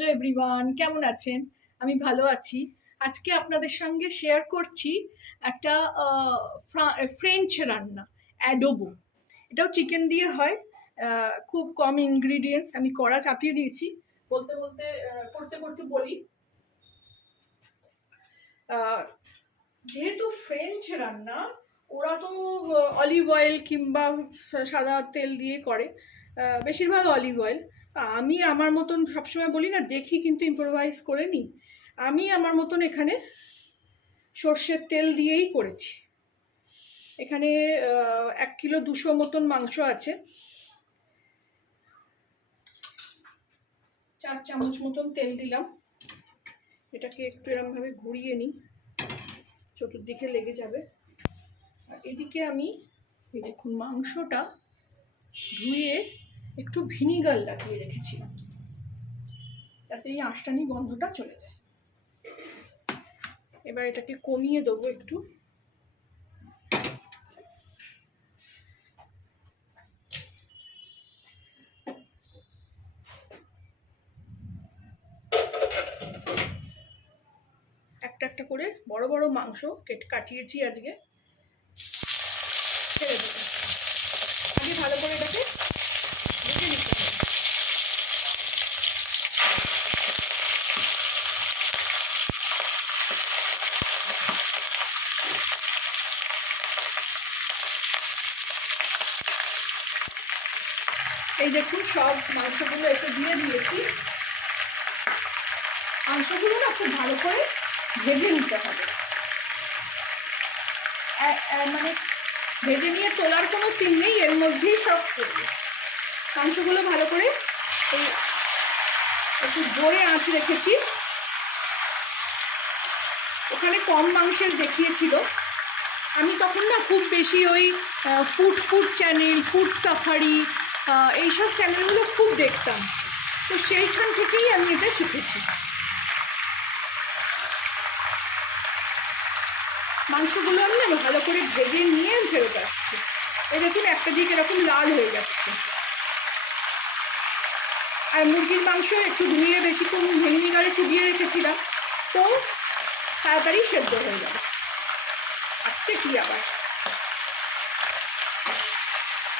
Hello everyone, কেমন আছেন? আমি ভালো আছি। আজকে আপনাদের সঙ্গে শেয়ার করছি একটা ফ্রেঞ্চ রান্না, অ্যাডোবো। এটাও চিকেন দিয়ে হয়। খুব কম ইনগ্রিডিয়েন্টস। আমি কড়া চাপিয়ে দিয়েছি। বলতে বলতে করতে করতে বলি, যেহেতু ফ্রেঞ্চ রান্না, ওরা তো অলিভ অয়েল কিংবা সাদা তেল দিয়ে করে, বেশিরভাগ অলিভ অয়েল। আমি আমার মতন সবসময় বলি না, দেখি কিন্তু ইম্প্রোভাইজ করে নিই। আমি আমার মতন এখানে সর্ষের তেল দিয়েই করেছি। এখানে 1 কিলো 200 মতন মাংস আছে। 4 চামচ মতন তেল দিলাম। এটাকে একটু এরমভাবে ঘুরিয়ে নিই, চতুর্দিকে লেগে যাবে। আর এদিকে আমি এই দেখুন মাংসটা ধুয়ে একটু ভিনিগার লাগিয়ে রেখেছিলাম, যাতে এই আঁশটানি গন্ধটা চলে যায়। এবার এটাকে কমিয়ে দেবো একটু। একটা একটা করে বড় বড় মাংস কাটিয়েছি আজকে, ছেড়ে দেবো। আগে ভালো করে এটাকে ভেজে নিতে হবে। এই দেখুন সব মাংসগুলো একটু দিয়ে দিয়েছি। মাংসগুলো না খুব ভালো করে ভেজে নিতে হবে। মানে ভেজে নিয়ে তোলার কোনো সিন নেই, এর মধ্যেই সব করবে। মাংসগুলো ভালো করে এই একটু জোরে আঁচ রেখেছি। ওখানে কম মাংসের দেখিয়েছিল, আমি তখন না খুব বেশি ওই ফুড চ্যানেল, ফুড সাফারি, এইসব চ্যানেলগুলো খুব দেখতাম। তো সেইখান থেকেই আমি এটা শিখেছি। মাংসগুলো আমি না ভালো করে ভেজে নিয়ে ফেরত আসছি। এই দেখুন একটা দিক এরকম লাল হয়ে যাচ্ছে। আর মুরগির মাংস একটু ধুয়ে বেশিক্ষণ ভিনিগারে চুবিয়ে রেখেছিলাম, তো তাড়াতাড়ি সেদ্ধ হয়ে যাবে। আচ্ছা কি আবার,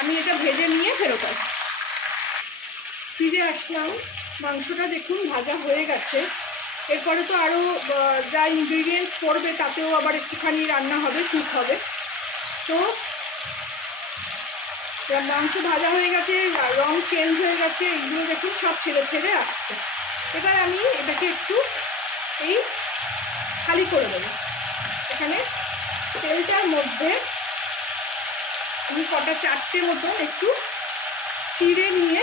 আমি এটা ভেজে নিয়ে ফেরত আসছি। ফিরে আসলাম, মাংসটা দেখুন ভাজা হয়ে গেছে। এরপরে তো আরও যা ইনগ্রিডিয়েন্টস পড়বে তাতেও আবার একটুখানি রান্না হবে, কুক হবে। তো মাংস ভাজা হয়ে গেছে, রং চেঞ্জ হয়ে গেছে, এগুলো দেখুন সব ছেড়ে ছেড়ে আসছে। এবার আমি এটাকে একটু এই খালি করে দেবো। এখানে তেলটার মধ্যে আমি কটা 4টে মতন একটু চিড়ে নিয়ে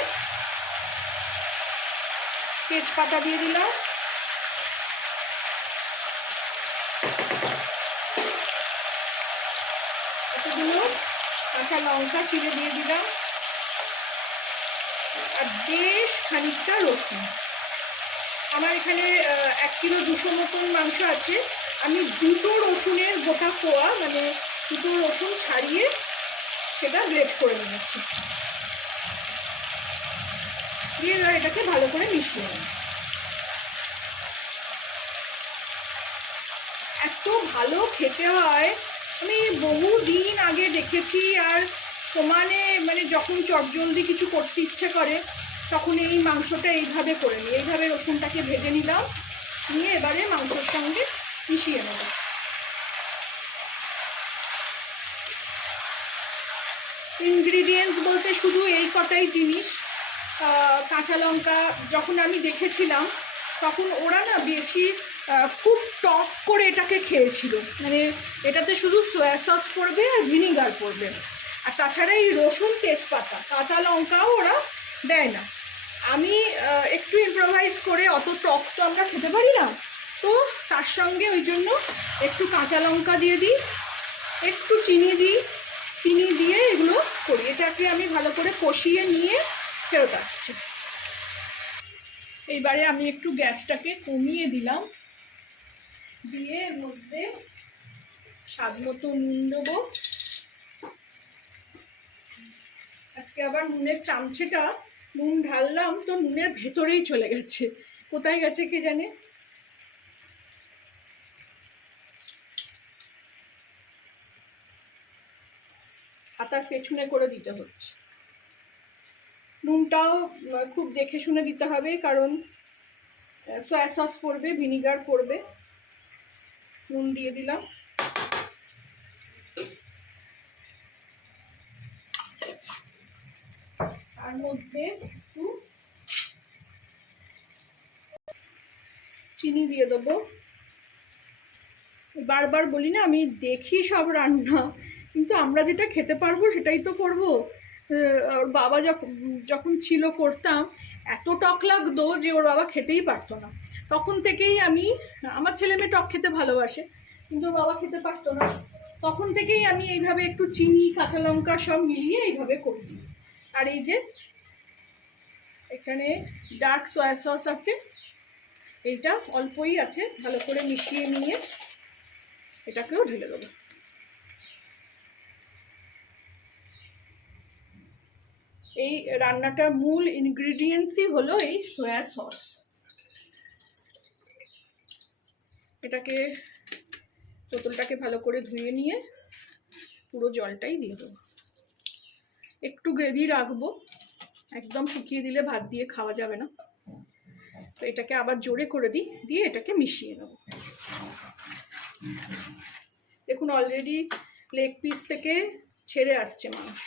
তেজপাতা দিয়ে দিলাম, এতগুলো কাঁচা লঙ্কা চিড়ে দিয়ে দিলাম, আর বেশ খানিকটা রসুন। আমার এখানে 1 কিলো 200 মতন মাংস আছে। আমি 2টো রসুনের গোটা কোয়া, মানে 2টো রসুন ছাড়িয়ে সেটা গ্রেট করে নিয়েছি। দিয়ে এবার এটাকে ভালো করে মিশিয়ে নিই। এত ভালো খেতে হয়, আমি বহুদিন আগে দেখেছি। আর সমানে মানে যখন চটজলদি কিছু করতে ইচ্ছে করে তখন এই মাংসটা এইভাবে করে নিই। এইভাবে রসুনটাকে ভেজে নিলাম, নিয়ে এবারে মাংসের সঙ্গে মিশিয়ে নেব। ইনগ্রিডিয়েন্টস বলতে শুধু এই কটাই জিনিস। কাঁচা লঙ্কা, যখন আমি দেখেছিলাম তখন ওরা না বেশি খুব টক করে এটাকে খেয়েছিল, মানে এটাতে শুধু সয়া সস পড়বে আর ভিনিগার পড়বে, আর তাছাড়া এই রসুন তেজপাতা কাঁচা লঙ্কাও ওরা দেয় না। আমি একটু ইম্প্রোভাইজ করে, অত টক তো আমরা খেতে পারি না, তো তার সঙ্গে ওই জন্য একটু কাঁচা লঙ্কা দিয়ে দিই, একটু চিনি দিই, চিনি দিয়ে এগুলো করি। এটাকে আমি ভালো করে কষিয়ে নিয়ে ফেরত আসছি। এইবারে আমি একটু গ্যাসটাকে কমিয়ে দিলাম, দিয়ে এর মধ্যে স্বাদ মতো নুন দেবো। আজকে আবার নুনের চামচেটা নুন ঢাললাম তো নুনের ভেতরেই চলে গেছে, কোথায় গেছে কে জানে। হাতার পেছনে করে দিতে হচ্ছে। নুনটাও খুব দেখে শুনে দিতে হবে, কারণ সয়া সস পড়বে, ভিনিগার পড়বে। নুন দিয়ে দিলাম। তার মধ্যে একটু চিনি দিয়ে দেবো। বারবার বলি না, আমি দেখি সব রান্না, কিন্তু আমরা যেটা খেতে পারবো সেটাই তো করবো। ওর বাবা যখন ছিল করতাম, এত টক লাগতো যে ওর বাবা খেতেই পারতো না। তখন থেকেই আমার ছেলে মেয়ে টক খেতে ভালোবাসে, কিন্তু ওর বাবা খেতে পারতো না। তখন থেকেই আমি এইভাবে একটু চিনি, কাঁচা লঙ্কা সব মিলিয়ে এইভাবে করি। আর এই যে এখানে ডার্ক সয়া সস আছে, এইটা অল্পই আছে, ভালো করে মিশিয়ে নিয়ে এটাকেও ঢেলে দেবো। এই রান্নাটার মূল ইনগ্রিডিয়েন্টসই হলো এই সয়া সস। এটাকে, বোতলটাকে ভালো করে ধুয়ে নিয়ে পুরো জলটাই দিয়ে দেবো। একটু গ্রেভি রাখবো, একদম শুকিয়ে দিলে ভাত দিয়ে খাওয়া যাবে না। তো এটাকে আবার জোরে করে দিয়ে এটাকে মিশিয়ে নেব। দেখুন অলরেডি লেগ পিস থেকে ছেড়ে আসছে মাংস।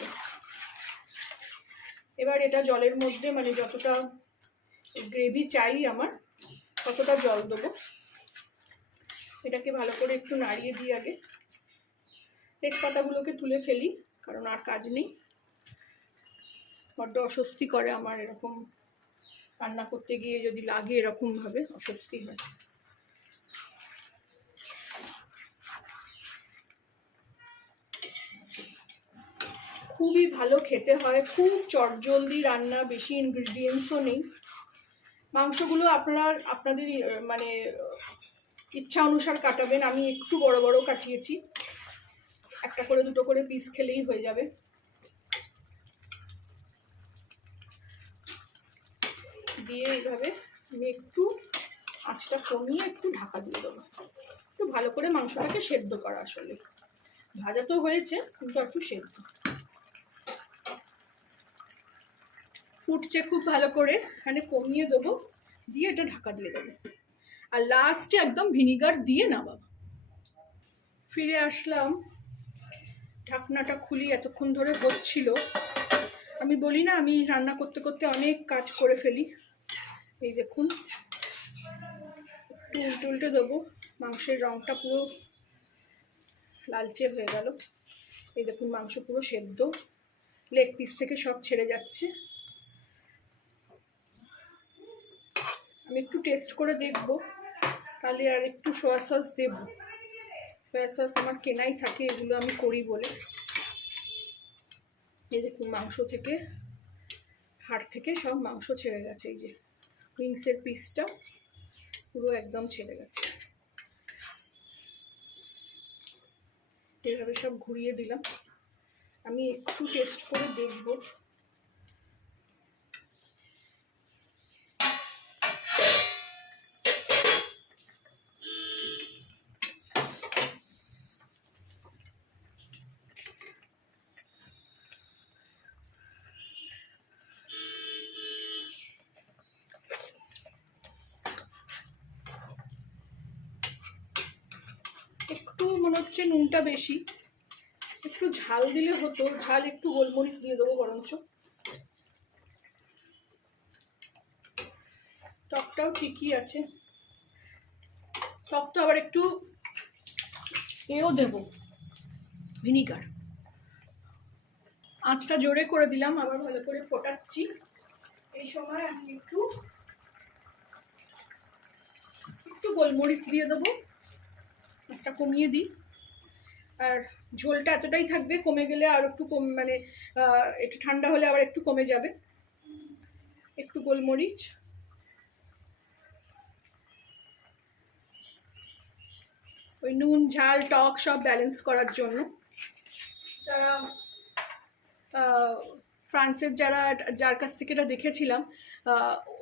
এবার এটা জলের মধ্যে, মানে যতটা গ্রেভি চাই আমার ততটা জল দেবো। এটাকে ভালো করে একটু নাড়িয়ে দিই আগে। তেজপাতাগুলোকে তুলে ফেলি, কারণ আর কাজ নেই। বড্ড অস্বস্তি করে আমার এরকম রান্না করতে গিয়ে, যদি লাগে এরকমভাবে অস্বস্তি হয়। খুবই ভালো খেতে হয়, খুব চটজলদি রান্না, বেশি ইনগ্রিডিয়েন্টসও নেই। মাংসগুলো আপনাদের মানে ইচ্ছা অনুসার কাটাবেন। আমি একটু বড় বড় কাটিয়েছি, একটা করে দুটো করে পিস খেলেই হয়ে যাবে। দিয়ে এইভাবে আমি একটু আঁচটা কমিয়ে একটু ঢাকা দিয়ে দেবো। একটু ভালো করে মাংসটাকে সেদ্ধ করা, আসলে ভাজা তো হয়েছে কিন্তু একটু সেদ্ধ। ফুটছে খুব ভালো করে, এখানে কমিয়ে দেবো, দিয়ে এটা ঢাকা দিয়ে দেবো। আর লাস্টে একদম ভিনিগার দিয়ে নামাবো। ফিরে আসলাম, ঢাকনাটা খুলি, এতক্ষণ ধরে হচ্ছিল। আমি বলি না, আমি রান্না করতে করতে অনেক কাজ করে ফেলি। এই দেখুন, একটু উল্টে উল্টে দেবো, মাংসের রঙটা পুরো লালচে হয়ে গেল। এই দেখুন মাংস পুরো সেদ্ধ, লেগ পিস থেকে সব ছেড়ে যাচ্ছে। আমি একটু টেস্ট করে দেখবো, তাহলে আর একটু সয়া সস দেব। সয়া সস আমার কেনাই থাকে, এগুলো আমি করি বলে। এই দেখুন মাংস থেকে, হাড় থেকে সব মাংস ছেড়ে গেছে। এই যে উইংসের পিসটা পুরো একদম ছেড়ে গেছে। এভাবে সব ঘুরিয়ে দিলাম। আমি একটু টেস্ট করে দেখবো। একটু মনে হচ্ছে নুনটা বেশি, একটু ঝাল দিলে হতো। ঝাল একটু গোলমরিচ দিয়ে দেবো বরঞ্চ। টকটাও ঠিকই আছে, টকটা আবার একটু এও দেব, ভিনিগার। আঁচটা জোরে করে দিলাম, আবার ভালো করে ফোটাচ্ছি। এই সময় আমি একটু গোলমরিচ দিয়ে দেবো, আঁচটা কমিয়ে দিই। আর ঝোলটা এতটাই থাকবে, কমে গেলে আর একটু মানে একটু ঠান্ডা হলে আবার একটু কমে যাবে। একটু গোলমরিচ, ওই নুন ঝাল টক সব ব্যালেন্স করার জন্য। যারা ফ্রান্সের যার কাছ থেকে এটা দেখেছিলাম,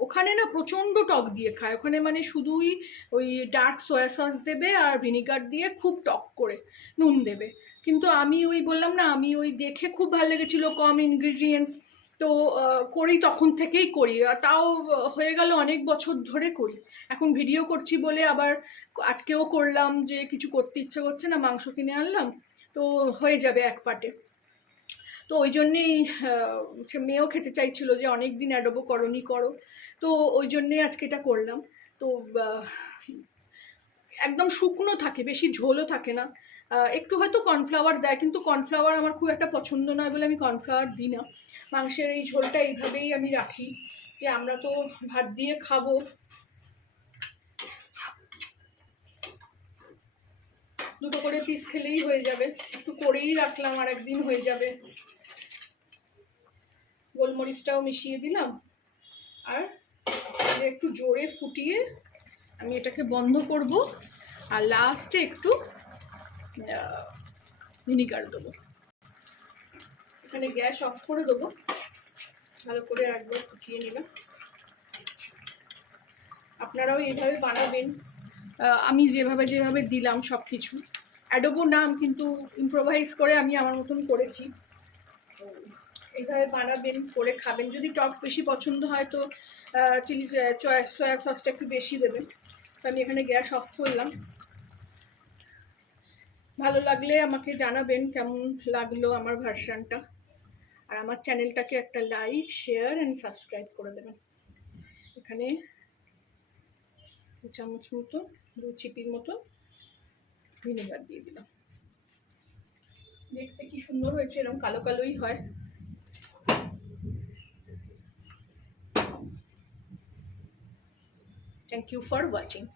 ওখানে না প্রচণ্ড টক দিয়ে খায়। ওখানে মানে শুধুই ওই ডার্ক সয়া সস দেবে আর ভিনিগার দিয়ে খুব টক করে নুন দেবে। কিন্তু আমি ওই বললাম না, আমি ওই দেখে খুব ভালো লেগেছিল, কম ইনগ্রিডিয়েন্টস, তো করি, তখন থেকেই করি। তাও হয়ে গেল অনেক বছর ধরে করি। এখন ভিডিও করছি বলে আবার আজকেও করলাম, যে কিছু করতে ইচ্ছে করছে না, মাংস কিনে আনলাম, তো হয়ে যাবে এক পাটে। তো ওই জন্যেই মেয়েও খেতে চাইছিল যে অনেক দিন অ্যাডোবো করনি, করো, তো ওই জন্যেই আজকে এটা করলাম। তো একদম শুকনো থাকে, বেশি ঝোলও থাকে না। একটু হয়তো কর্নফ্লাওয়ার দেয়, কিন্তু কর্নফ্লাওয়ার আমার খুব একটা পছন্দ নয় বলে আমি কর্নফ্লাওয়ার দিই না। মাংসের এই ঝোলটা এইভাবেই আমি রাখি, যে আমরা তো ভাত দিয়ে খাবো। দুটো করে পিস খেলেই হয়ে যাবে, একটু করেই রাখলাম, আর একদিন হয়ে যাবে। গোলমরিচটাও মিশিয়ে দিলাম, আর একটু জোরে ফুটিয়ে আমি এটাকে বন্ধ করব, আর লাস্টে একটু ভিনিগার দেবো। এখানে গ্যাস অফ করে দেবো, ভালো করে একবার ফুটিয়ে নিলাম। আপনারাও এইভাবে বানাবেন, আমি যেভাবে দিলাম সব কিছু। অ্যাডোবো নাম, কিন্তু ইম্প্রোভাইজ করে আমি আমার মতন করেছি। এইভাবে বানাবেন, করে খাবেন। যদি টক বেশি পছন্দ হয় তো চিলি সয়া সসটা একটু বেশি দেবেন। তো আমি এখানে গ্যাস অফ করলাম। ভালো লাগলে আমাকে জানাবেন কেমন লাগলো আমার ভার্সানটা, আর আমার চ্যানেলটাকে একটা লাইক, শেয়ার অ্যান্ড সাবস্ক্রাইব করে দেবেন। এখানে 2 চামচ মতো, 2 চিপির মতো ভিনেগার দিয়ে দিলাম। দেখতে কি সুন্দর হয়েছে, এরকম কালো কালোই হয়। Thank you for watching.